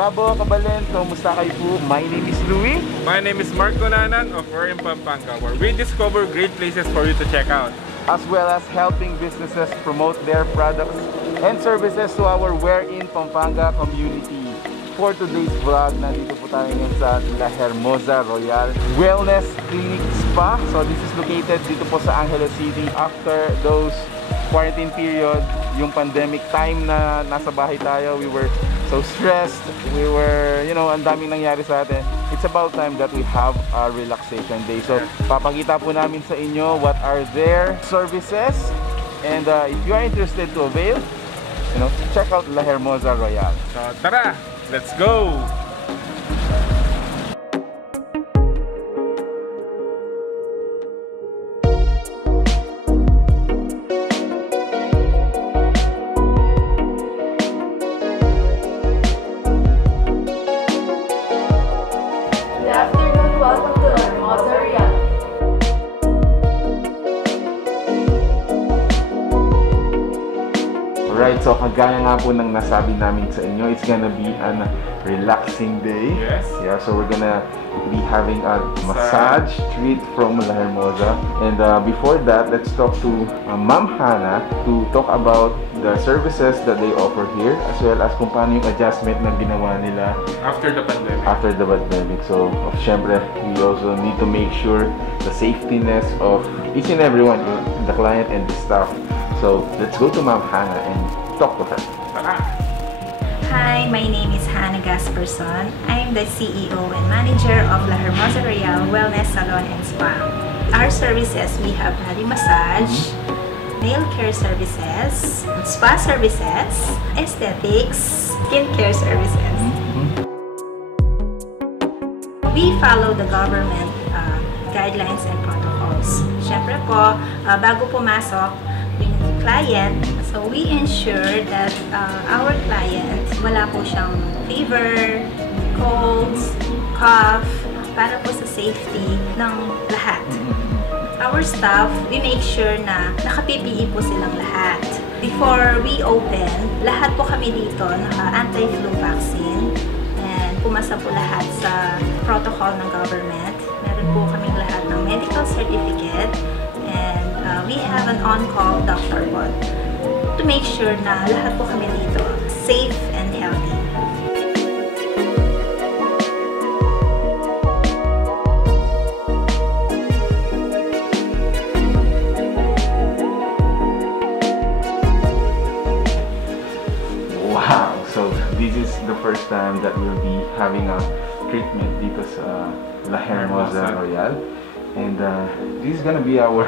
Babo, Kabalen, kamusta kayo po? My name is Louie. My name is Mark Conanan of We're in Pampanga, where we discover great places for you to check out. As well as helping businesses promote their products and services to our We're in Pampanga community. For today's vlog, nandito po tayo ngayon sa Hermoza Royal Wellness Clinic Spa. So this is located dito po sa Angeles City. After those quarantine period, yung pandemic time na nasa bahay tayo, we were so stressed, we were, ang daming nangyari sa atin. It's about time that we have a relaxation day. So papakita po namin sa inyo what are their services, and if you are interested to avail, check out La Hermoza Royal. So tara, let's go! Right, so kagaya nga po ng nasabi namin sa inyo, it's gonna be a relaxing day. Yes. Yeah, so we're gonna be having a massage treat from La Hermoza. And before that, let's talk to Ma'am Hannah to talk about the services that they offer here, as well as kung paano yung adjustment na ginawa nila after the pandemic. After the pandemic. So, syempre, we also need to make sure the safetyness of each and everyone, the client and the staff. So, let's go to Ma'am Hannah and talk to her. Hi, my name is Hannah Gasperson. I'm the CEO and manager of La Hermoza Royal Wellness Salon and Spa. Our services, we have body massage, nail care services, spa services, aesthetics, skincare services. We follow the government guidelines and protocols. Siyempre po, bago pumasok yung client, so we ensure that our client, wala po siyang fever, colds, cough, para po sa safety ng lahat. Our staff, we make sure na naka-PPE po silang lahat. Before we open, lahat po kami dito naka-anti-flu vaccine, and pumasa po lahat sa protocol ng government. Meron po kaming lahat ng medical certificate, and we have an on-call doctor po to make sure na lahat po kami dito safe and healthy. Wow! So this is the first time that we'll be having a treatment dito sa La Hermoza Royal, and this is gonna be our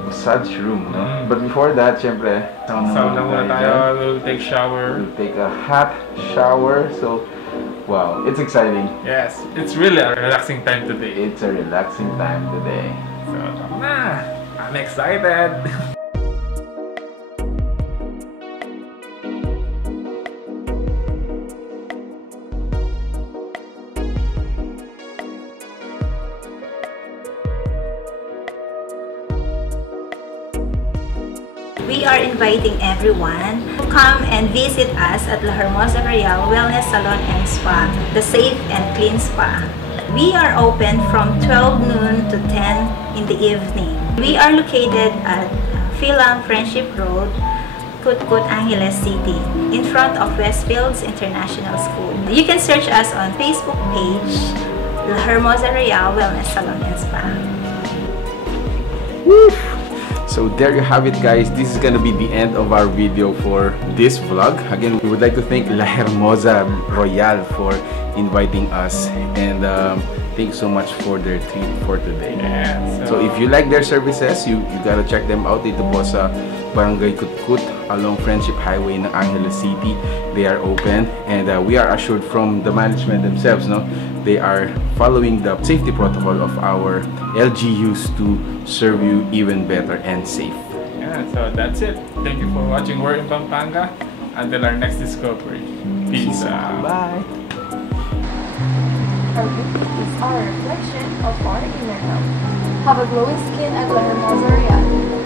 massage room, no? But before that, syempre, sauna muna tayo. We'll take shower. We'll take a hot shower. So, wow, it's exciting. Yes, it's really a relaxing time today. It's a relaxing time today. So, I'm excited. We are inviting everyone to come and visit us at La Hermoza Royal Wellness Salon and Spa, the safe and clean spa. We are open from 12 noon to 10 in the evening. We are located at Fil-Am Friendship Road, Cutcut, Angeles City, in front of Westfields International School. You can search us on Facebook page, La Hermoza Royal Wellness Salon and Spa. Woo! So there you have it, guys. This is gonna be the end of our video for this vlog. Again, we would like to thank La Hermoza Royal for inviting us, and thanks so much for their treat for today. Yeah, so if you like their services, you gotta check them out. Dito po sa Barangay Cutcut along Friendship Highway ng Angeles City. They are open, and we are assured from the management themselves, no, they are following the safety protocol of our LGUs to serve you even better and safe. Yeah, so that's it. Thank you for watching We're in Pampanga. Until our next discovery. Peace out. Bye. Our beauty is our reflection of our inner health. Have a glowing skin at La Hermoza Royal.